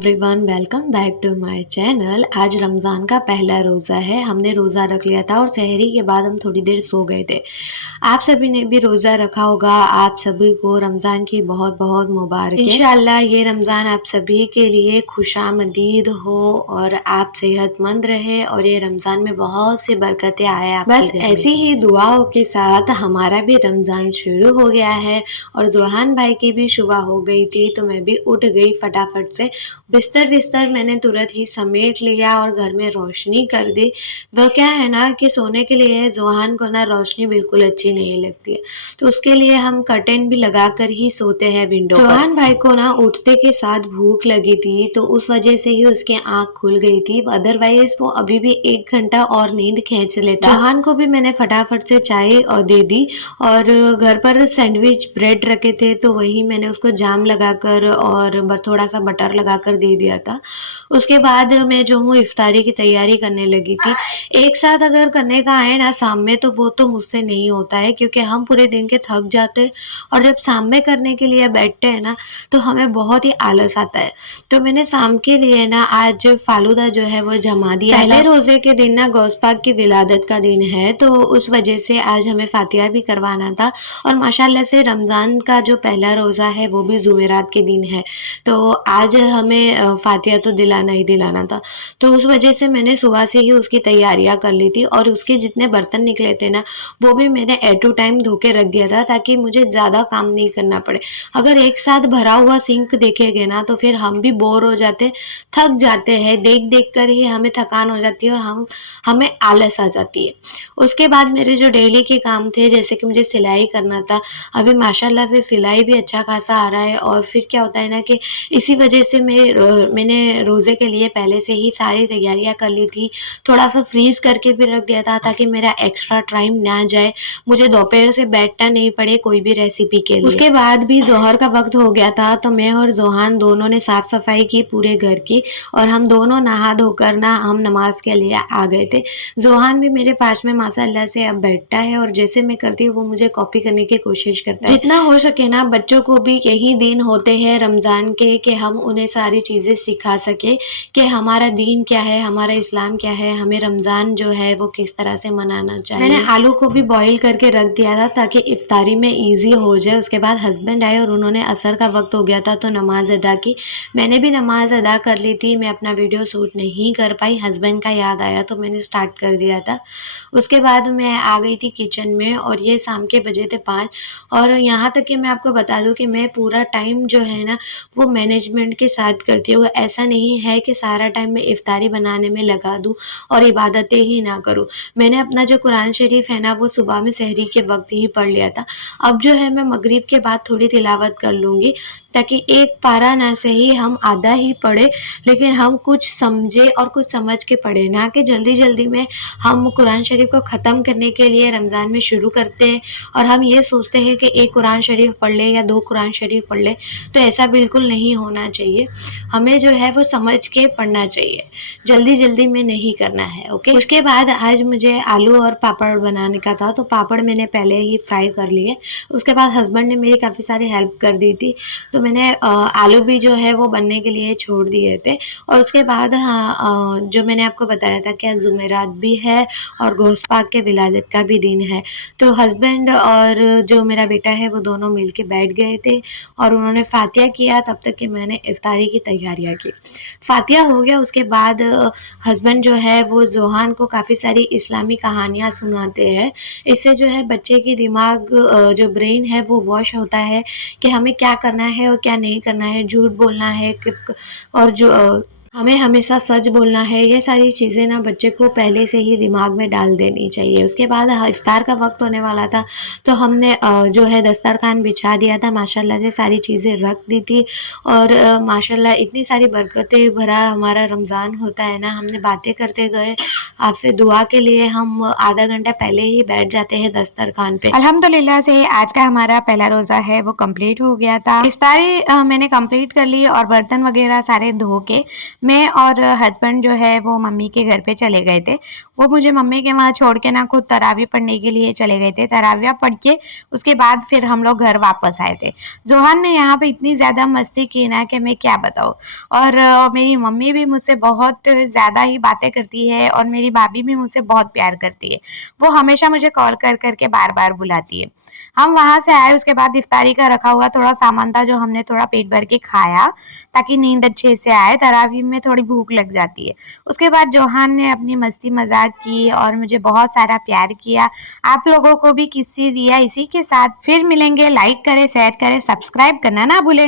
Everyone, welcome back to my channel. आज रमज़ान का पहला रोज़ा है। हमने रोज़ा रख लिया था और सहरी के बाद हम थोड़ी देर सो गए थे। आप सभी ने भी रोज़ा रखा होगा। आप सभी को रमज़ान की बहुत बहुत मुबारक। इंशाअल्लाह ये रमज़ान आप सभी के लिए खुशामदीद हो और आप सेहतमंद रहे और ये रमज़ान में बहुत सी बरकतें आए आपके बस घर में। ऐसी ही दुआओं के साथ हमारा भी रमज़ान शुरू हो गया है और जोहान भाई की भी सुबह हो गई थी, तो मैं भी उठ गई फटाफट से। बिस्तर मैंने तुरंत ही समेट लिया और घर में रोशनी कर दी। वह क्या है ना कि सोने के लिए जोहान को ना रोशनी बिल्कुल अच्छी नहीं लगती है, तो उसके लिए हम कर्टेन भी लगा कर ही सोते हैं विंडो पर। जोहान भाई को ना उठते के साथ भूख लगी थी, तो उस वजह से ही उसकी आंख खुल गई थी। अदरवाइज वो अभी भी 1 घंटा और नींद खींच लेता। जोहान को भी मैंने फटाफट से चाय दे दी और घर पर सैंडविच ब्रेड रखे थे, तो वही मैंने उसको जाम लगाकर और थोड़ा सा बटर लगाकर दे दिया था। उसके बाद मैं जो हूँ इफ्तारी की तैयारी करने लगी थी। एक साथ अगर करने का आए ना शाम में, तो वो तो मुझसे नहीं होता है, क्योंकि हम पूरे दिन के थक जाते हैं और जब शाम में करने के लिए बैठते हैं ना, तो हमें बहुत ही आलस आता है। तो मैंने शाम के लिए ना आज फालूदा जो है वो जमा दिया। पहले रोजे के दिन ना गौस पाक की विलादत का दिन है, तो उस वजह से आज हमें फातिहा भी करवाना था और माशाल्लाह से रमज़ान का जो पहला रोज़ा है वो भी जुमेरात के दिन है, तो आज हमें फातिहा तो दिलाना ही दिलाना था। तो उस वजह से मैंने सुबह से ही उसकी तैयारियां कर ली थी और उसके जितने बर्तन निकले थे ना, वो भी मैंने एट टू टाइम धो के रख दिया था, ताकि मुझे ज़्यादा काम नहीं करना पड़े। अगर एक साथ भरा हुआ सिंक देखेंगे ना, तो फिर हम भी बोर हो जाते, थक जाते हैं। देख देख कर ही हमें थकान हो जाती है और हमें आलस आ जाती है। उसके बाद मेरे जो डेली के काम थे, जैसे कि मुझे सिलाई करना था, अभी माशाल्लाह से सिलाई भी अच्छा खासा आ रहा है। और फिर क्या होता है ना कि इसी वजह से मैंने रोज़े के लिए पहले से ही सारी तैयारियां कर ली थी। थोड़ा सा फ्रीज करके भी रख दिया था, ताकि मेरा एक्स्ट्रा टाइम ना जाए, मुझे दोपहर से बैठना नहीं पड़े कोई भी रेसिपी के लिए। उसके बाद भी जोहर का वक्त हो गया था, तो मैं और जोहान दोनों ने साफ सफाई की पूरे घर की और हम दोनों नहा धोकर ना हम नमाज के लिए आ गए थे। जोहान भी मेरे पास में माशाल्लाह से अब बैठता है और जैसे मैं करती हूँ वो मुझे कॉपी करने की कोशिश करता है। जितना हो सके ना बच्चों को भी यही दिन होते हैं रमज़ान के, कि हम उन्हें सारी चीज़ें सिखा सके कि हमारा दीन क्या है, हमारा इस्लाम क्या है, हमें रमज़ान जो है वो किस तरह से मनाना चाहिए। मैंने आलू को भी बॉईल करके रख दिया था ताकि इफ्तारी में ईजी हो जाए। उसके बाद हस्बैंड आए और उन्होंने असर का वक्त हो गया था, तो नमाज अदा की। मैंने भी नमाज अदा कर ली थी। मैं अपना वीडियो शूट नहीं कर पाई, हस्बैंड का याद आया तो मैंने स्टार्ट कर दिया था। उसके बाद मैं आ गई थी किचन में और ये शाम के बजे थे 5। और यहाँ तक कि मैं आपको बता दूँ कि मैं पूरा टाइम जो है ना वो मैनेजमेंट के साथ करती हूँ। ऐसा नहीं है कि सारा टाइम मैं इफ्तारी बनाने में लगा दूँ और इबादतें ही ना करूँ। मैंने अपना जो कुरान शरीफ है ना वो सुबह में सहरी के वक्त ही पढ़ लिया था। अब जो है मैं मगरिब के बाद थोड़ी तिलावत कर लूँगी, ताकि एक पारा ना सही हम आधा ही पढ़े, लेकिन हम कुछ समझे और कुछ समझ के पढ़े, ना कि जल्दी जल्दी में हम कुरान शरीफ को ख़त्म करने के लिए रमज़ान में शुरू करते हैं और हम ये सोचते हैं कि एक कुरान शरीफ पढ़ ले या 2 कुरान शरीफ पढ़ ले। तो ऐसा बिल्कुल नहीं होना चाहिए। हमें जो है वो समझ के पढ़ना चाहिए, जल्दी जल्दी में नहीं करना है। ओके। उसके बाद आज मुझे आलू और पापड़ बनाने का था, तो पापड़ मैंने पहले ही फ्राई कर लिए। उसके बाद हस्बैंड ने मेरी काफ़ी सारी हेल्प कर दी थी, तो मैंने आलू भी जो है वो बनने के लिए छोड़ दिए थे। और उसके बाद जो मैंने आपको बताया था कि जुमेरात भी है और गोश्त पाक के विलादत का भी दिन है, तो हस्बैंड और जो मेरा बेटा है वो दोनों मिल के बैठ गए थे और उन्होंने फातिहा किया, तब तक कि मैंने इफ्तारी की तैयारियां की। फातिहा हो गया, उसके बाद हस्बैंड जो है वो जोहान को काफ़ी सारी इस्लामी कहानियाँ सुनाते हैं। इससे जो है बच्चे की दिमाग जो ब्रेन है वो वॉश होता है कि हमें क्या करना है और क्या नहीं करना है, झूठ बोलना है और जो हमें हमेशा सच बोलना है। ये सारी चीज़ें ना बच्चे को पहले से ही दिमाग में डाल देनी चाहिए। उसके बाद इफ्तार का वक्त होने वाला था, तो हमने जो है दस्तरखान बिछा दिया था, माशाल्लाह से सारी चीज़ें रख दी थी और माशाल्लाह इतनी सारी बरकतें भरा हमारा रमज़ान होता है ना। हमने बातें करते गए, आपसे दुआ के लिए हम आधा घंटा पहले ही बैठ जाते हैं दस्तरखान पे। अल्हम्दुलिल्लाह से आज का हमारा पहला रोज़ा है वो कंप्लीट हो गया था। इफ्तारी मैंने कंप्लीट कर ली और बर्तन वगैरह सारे धो के मैं और हस्बैंड जो है वो मम्मी के घर पे चले गए थे। वो मुझे मम्मी के वहाँ छोड़ के ना खुद तरावी पढ़ने के लिए चले गए थे। तरावियाँ पढ़ के उसके बाद फिर हम लोग घर वापस आए थे। जोहान ने यहाँ पे इतनी ज़्यादा मस्ती की ना कि मैं क्या बताऊँ। और मेरी मम्मी भी मुझसे बहुत ज़्यादा ही बातें करती है और मेरी भाभी भी मुझसे बहुत प्यार करती है। वो हमेशा मुझे कॉल कर के बार-बार बुलाती है। हम वहाँ से आए, उसके बाद इफ्तारी का रखा हुआ थोड़ा सामान था जो हमने थोड़ा पेट भर के खाया ताकि नींद अच्छे से आए। तरावी में थोड़ी भूख लग जाती है। उसके बाद जोहान ने अपनी मस्ती मजाक की और मुझे बहुत सारा प्यार किया। आप लोगों को भी किसी दिया। इसी के साथ फिर मिलेंगे। लाइक करें, शेयर करें, सब्सक्राइब करना ना भूलें।